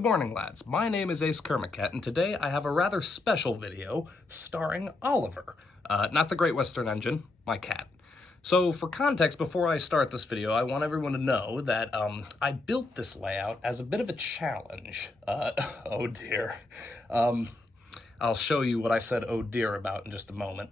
Good morning, lads. My name is Kermitcat, and today I have a rather special video starring Oliver. Not the Great Western Engine, my cat. So for context, before I start this video, I want everyone to know that I built this layout as a bit of a challenge. Oh dear. I'll show you what I said oh dear about in just a moment.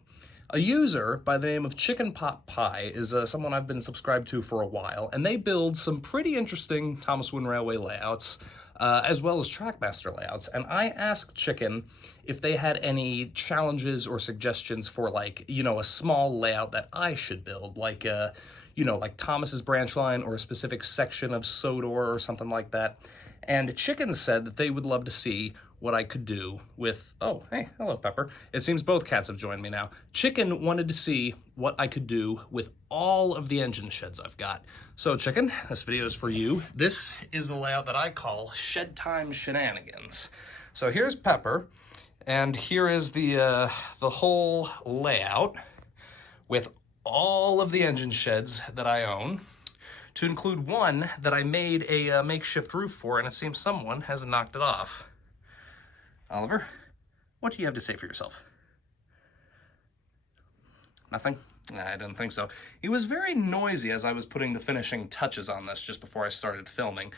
A user by the name of Chicken Pot Pie is someone I've been subscribed to for a while, and they build some pretty interesting Thomas Wynn Railway layouts, as well as Trackmaster layouts. And I asked Chicken if they had any challenges or suggestions for, like, you know, a small layout that I should build, like, you know, like Thomas's branch line or a specific section of Sodor or something like that. And Chicken said that they would love to see what I could do with, oh, hey, hello, Pepper. It seems both cats have joined me now. Chicken wanted to see what I could do with all of the engine sheds I've got. So, Chicken, this video is for you. This is the layout that I call Shedtime Shenanigans. So here's Pepper, and here is the whole layout with all of the engine sheds that I own, to include one that I made a makeshift roof for, and it seems someone has knocked it off. Oliver, what do you have to say for yourself? Nothing? I didn't think so. He was very noisy as I was putting the finishing touches on this just before I started filming.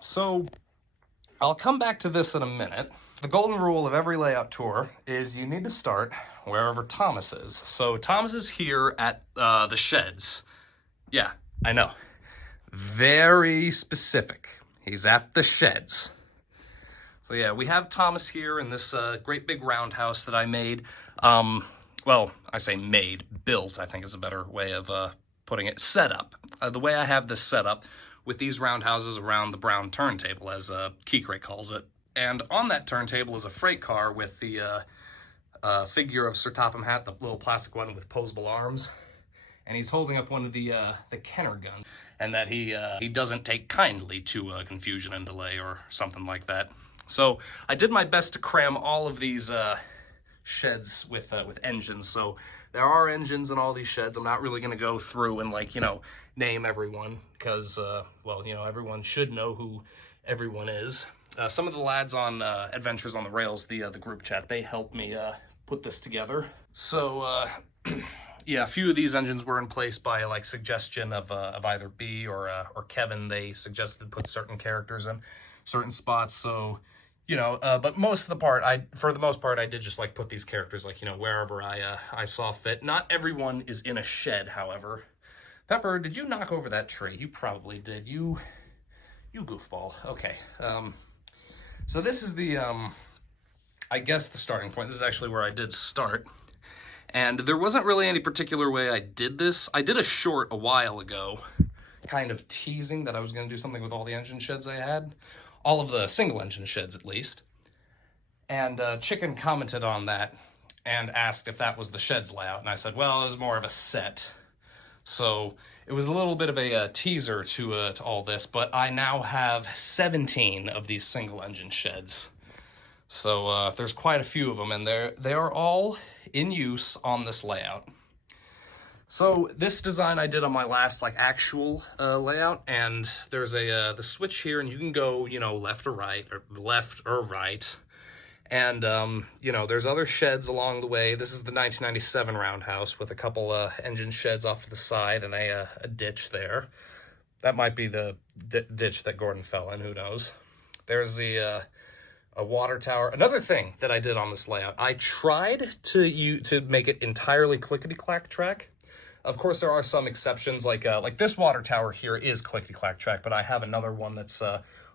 So I'll come back to this in a minute. The golden rule of every layout tour is you need to start wherever Thomas is. So Thomas is here at the sheds. Yeah, I know. Very specific. He's at the sheds. So yeah, we have Thomas here in this great big roundhouse that I made. Well, I say made, built, I think is a better way of putting it. Set up. The way I have this set up with these roundhouses around the brown turntable, as Keekrate calls it. And on that turntable is a freight car with the figure of Sir Topham Hatt, the little plastic one with posable arms. And he's holding up one of the Kenner guns, and that he doesn't take kindly to confusion and delay or something like that. So I did my best to cram all of these sheds with engines. So there are engines in all these sheds. I'm not really going to go through and, like, you know, name everyone because, well, you know, everyone should know who everyone is. Some of the lads on Adventures on the Rails, the group chat, they helped me put this together. So, yeah, a few of these engines were in place by, like, suggestion of either B or Kevin. They suggested put certain characters in certain spots. So, you know, but most of the part, for the most part, I did just, like, put these characters, like, you know, wherever I saw fit. Not everyone is in a shed, however. Pepper, did you knock over that tree? You probably did. You goofball. Okay. So this is the, I guess the starting point. This is actually where I did start. And there wasn't really any particular way I did this. I did a short a while ago, kind of teasing that I was going to do something with all the engine sheds I had. All of the single engine sheds, at least. And Chicken commented on that and asked if that was the sheds layout. And I said, well, it was more of a set. So it was a little bit of a teaser to all this, but I now have 17 of these single engine sheds. So there's quite a few of them, and they are all in use on this layout. So this design I did on my last, like, actual layout, and there's the switch here, and you can go, you know, left or right, and you know, there's other sheds along the way. This is the 1997 roundhouse with a couple engine sheds off to the side and a ditch there. That might be the ditch that Gordon fell in, who knows. There's a water tower. Another thing that I did on this layout, I tried to make it entirely clickety-clack track. Of course, there are some exceptions, like this water tower here is clickety-clack track, but I have another one that's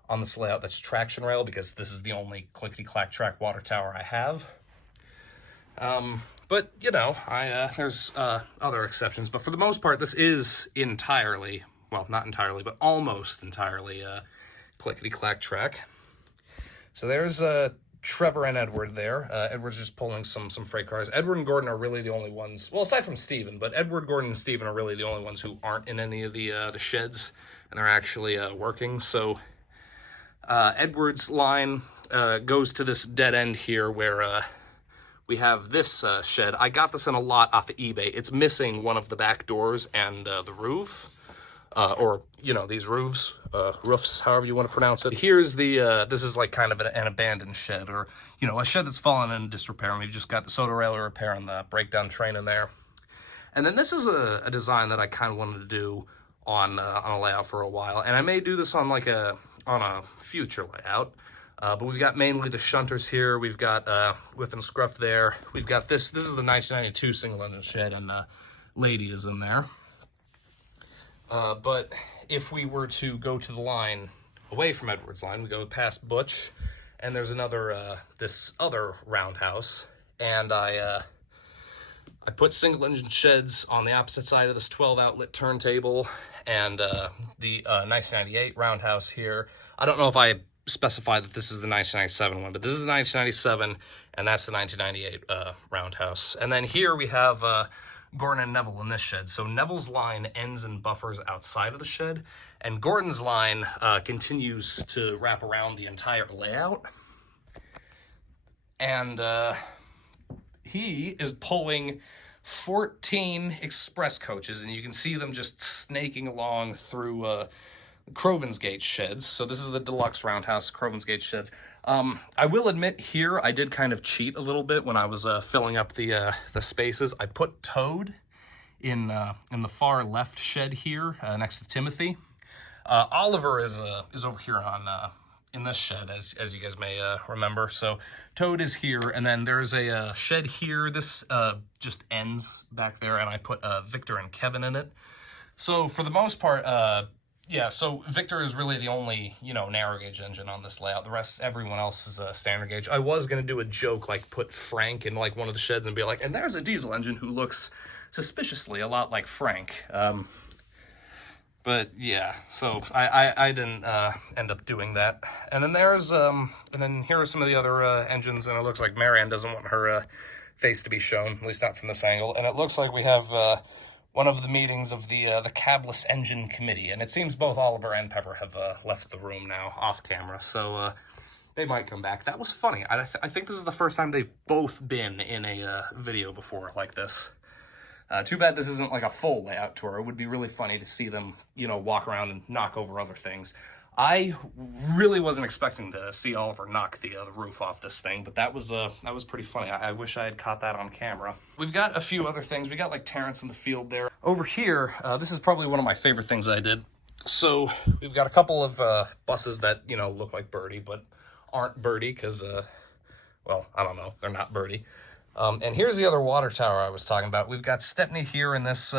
on this layout that's traction rail, because this is the only clickety-clack track water tower I have. But, you know, there's other exceptions, but for the most part, this is entirely, well, not entirely, but almost entirely clickety-clack track. So there's Trevor and Edward there. Edward's just pulling some freight cars. Edward and Gordon are really the only ones, well, aside from Steven, but Edward, Gordon, and Steven are really the only ones who aren't in any of the sheds, and they're actually working. So Edward's line goes to this dead end here where we have this shed. I got this in a lot off of eBay. It's missing one of the back doors and the roof. or, you know, these roofs, roofs, however you want to pronounce it. Here's the, this is like kind of an abandoned shed, or, you know, a shed that's fallen in disrepair, and we've just got the soda railer repair and the breakdown train in there. And then this is a design that I kind of wanted to do on a layout for a while, and I may do this on like a future layout. But we've got mainly the shunters here. We've got Whiff and Scruff there. We've got this. This is the 1992 single engine shed, and Lady is in there. But if we were to go to the line away from Edward's line, we go past Butch, and there's another this other roundhouse, and I put single engine sheds on the opposite side of this 12 outlet turntable, and the 1998 roundhouse here. I don't know if I specified that this is the 1997 one, but this is the 1997, and that's the 1998 roundhouse. And then here we have Gordon and Neville in this shed. So Neville's line ends and buffers outside of the shed, and Gordon's line continues to wrap around the entire layout. And he is pulling 14 express coaches, and you can see them just snaking along through Crovan's Gate sheds. So this is the deluxe roundhouse, Crovan's Gate sheds. I will admit here, I did kind of cheat a little bit when I was filling up the spaces. I put Toad in the far left shed here, next to Timothy. Oliver is over here on in this shed, as you guys may remember. So Toad is here, and then there's a shed here. This just ends back there, and I put Victor and Kevin in it. So for the most part, yeah, so Victor is really the only, you know, narrow gauge engine on this layout. The rest, everyone else is standard gauge. I was going to do a joke, like put Frank in like one of the sheds and be like, and there's a diesel engine who looks suspiciously a lot like Frank. But yeah, so I didn't end up doing that. And then there's, and then here are some of the other engines, and it looks like Marianne doesn't want her face to be shown, at least not from this angle. And it looks like we have one of the meetings of the cabless engine committee, and it seems both Oliver and Pepper have left the room now off camera, so they might come back. That was funny. I think this is the first time they've both been in a video before like this. Too bad this isn't like a full layout tour. It would be really funny to see them, you know, walk around and knock over other things. I really wasn't expecting to see Oliver knock the roof off this thing, but that was pretty funny. I wish I had caught that on camera. We've got a few other things. We got like Terance in the field there. Over here, this is probably one of my favorite things I did. So we've got a couple of buses that, you know, look like Birdie, but aren't Birdie because, well, I don't know, they're not Birdie. And here's the other water tower I was talking about. We've got Stepney here in this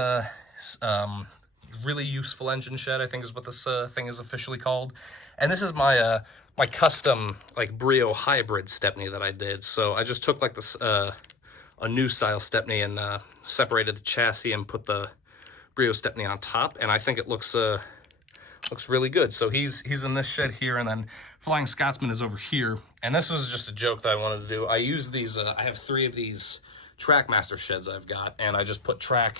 really useful engine shed, I think is what this thing is officially called. And this is my my custom like Brio hybrid Stepney that I did. So I just took like this a new style Stepney and separated the chassis and put the Brio Stepney on top, and I think it looks really good. So he's in this shed here, and then Flying Scotsman is over here. And this was just a joke that I wanted to do. I use these, I have 3 of these Trackmaster sheds I've got, and I just put track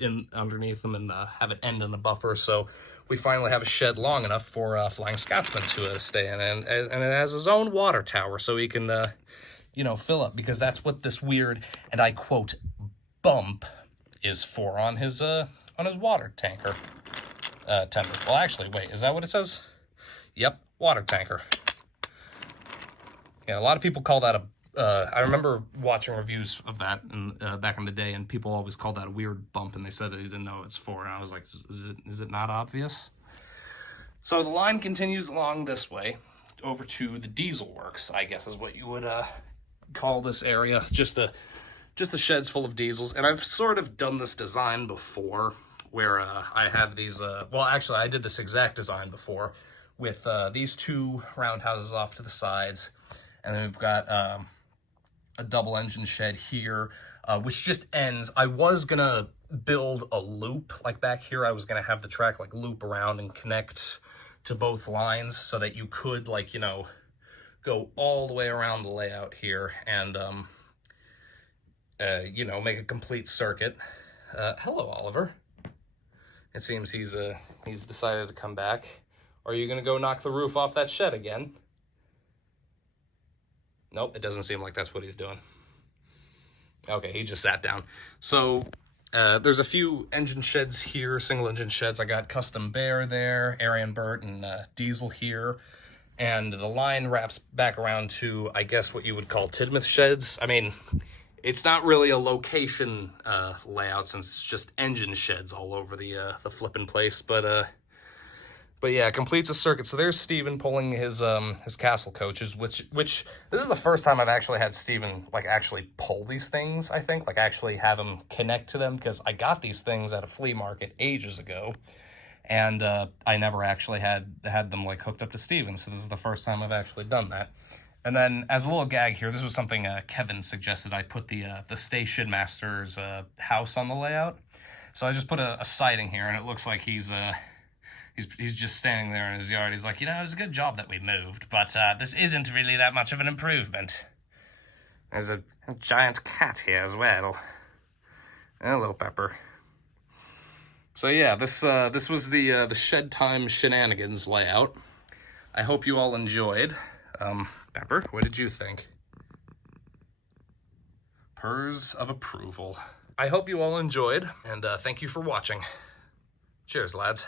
in underneath them and have it end in the buffer. So we finally have a shed long enough for Flying Scotsman to stay in, and it has his own water tower, so he can, you know, fill up, because that's what this weird, and I quote, bump is for on his water tanker tender. Well, actually, wait, is that what it says? Yep, water tanker. Yeah, a lot of people call that I remember watching reviews of that back in the day, and people always called that a weird bump, and they said that they didn't know what it's for, and I was like, is it not obvious? So the line continues along this way, over to the diesel works, I guess is what you would call this area, just the sheds full of diesels. And I've sort of done this design before, where I have these, well, actually, I did this exact design before, with these 2 roundhouses off to the sides, and then we've got a double engine shed here, which just ends. I was gonna build a loop, like back here, I was gonna have the track like loop around and connect to both lines, so that you could, like, you know, go all the way around the layout here and, you know, make a complete circuit. Hello, Oliver. It seems he's decided to come back. Are you gonna go knock the roof off that shed again? Nope, it doesn't seem like that's what he's doing. Okay, he just sat down. So There's a few engine sheds here, single engine sheds. I got Custom Bear there, Arian Burt, and Diesel here. And the line wraps back around to, I guess, what you would call Tidmouth sheds. I mean, it's not really a location layout since it's just engine sheds all over the flipping place. But yeah, it completes a circuit. So there's Steven pulling his castle coaches, which this is the first time I've actually had Steven like actually pull these things, I think, like actually have him connect to them, because I got these things at a flea market ages ago. And I never actually had them like hooked up to Steven, so this is the first time I've actually done that. And then as a little gag here, this was something Kevin suggested. I put the Station Master's house on the layout. So I just put a siding here, and it looks like he's just standing there in his yard. He's like, you know, it was a good job that we moved, but this isn't really that much of an improvement. There's a giant cat here as well. And a little Pepper. So yeah, this was the Shedtime Shenanigans layout. I hope you all enjoyed. Pepper, what did you think? Purrs of approval. I hope you all enjoyed, and thank you for watching. Cheers, lads.